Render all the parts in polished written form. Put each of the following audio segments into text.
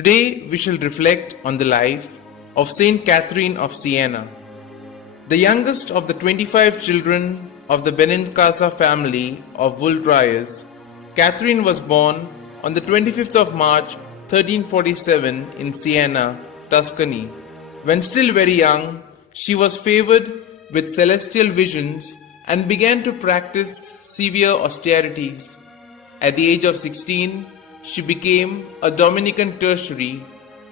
Today we shall reflect on the life of St Catherine of Siena. The youngest of the 25 children of the Benincasa family of wool dryers, Catherine was born on the 25th of March 1347 in Siena, Tuscany. When still very young, she was favored with celestial visions and began to practice severe austerities. At the age of 16, she became a Dominican tertiary,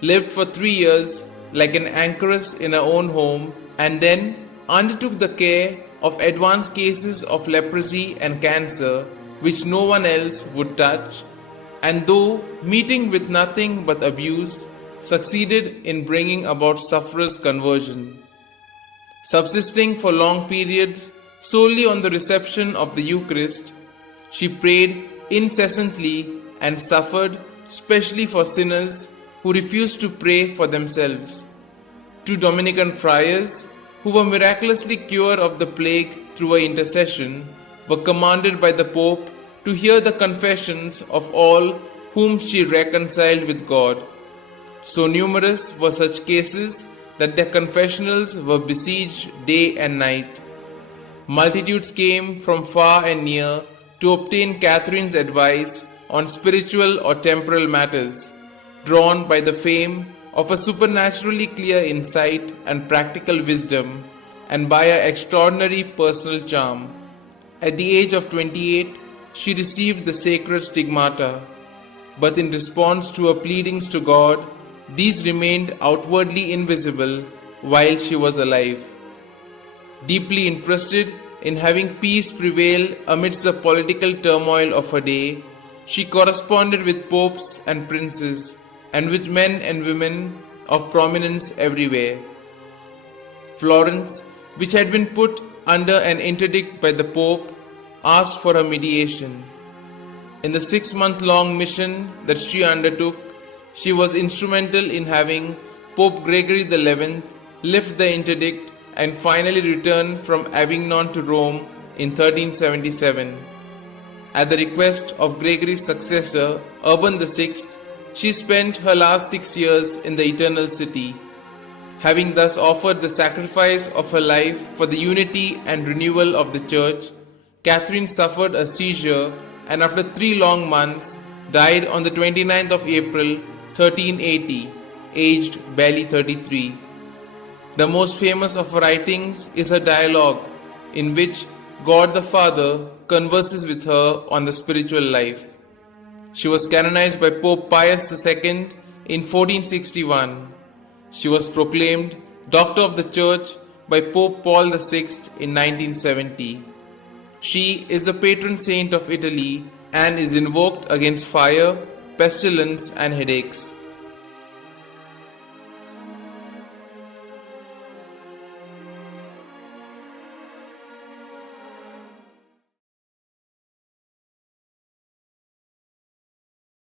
lived for 3 years like an anchoress in her own home, and then undertook the care of advanced cases of leprosy and cancer which no one else would touch, and though meeting with nothing but abuse, succeeded in bringing about sufferers' conversion. Subsisting for long periods solely on the reception of the Eucharist, she prayed incessantly and suffered specially for sinners who refused to pray for themselves. 2 Dominican friars, who were miraculously cured of the plague through her intercession, were commanded by the Pope to hear the confessions of all whom she reconciled with God. So numerous were such cases that their confessionals were besieged day and night. Multitudes came from far and near to obtain Catherine's advice on spiritual or temporal matters, drawn by the fame of a supernaturally clear insight and practical wisdom, and by her extraordinary personal charm. At the age of 28, she received the sacred stigmata, but in response to her pleadings to God, these remained outwardly invisible while she was alive. Deeply interested in having peace prevail amidst the political turmoil of her day, she corresponded with popes and princes, and with men and women of prominence everywhere. Florence, which had been put under an interdict by the Pope, asked for her mediation. In the 6-month-long mission that she undertook, she was instrumental in having Pope Gregory XI lift the interdict and finally return from Avignon to Rome in 1377. At the request of Gregory's successor, Urban VI, she spent her last 6 years in the Eternal City. Having thus offered the sacrifice of her life for the unity and renewal of the Church, Catherine suffered a seizure and after 3 long months died on the 29th of April 1380, aged barely 33. The most famous of her writings is her dialogue, in which God the Father converses with her on the spiritual life. She was canonized by Pope Pius II in 1461. She was proclaimed Doctor of the Church by Pope Paul VI in 1970. She is the patron saint of Italy and is invoked against fire, pestilence, and headaches.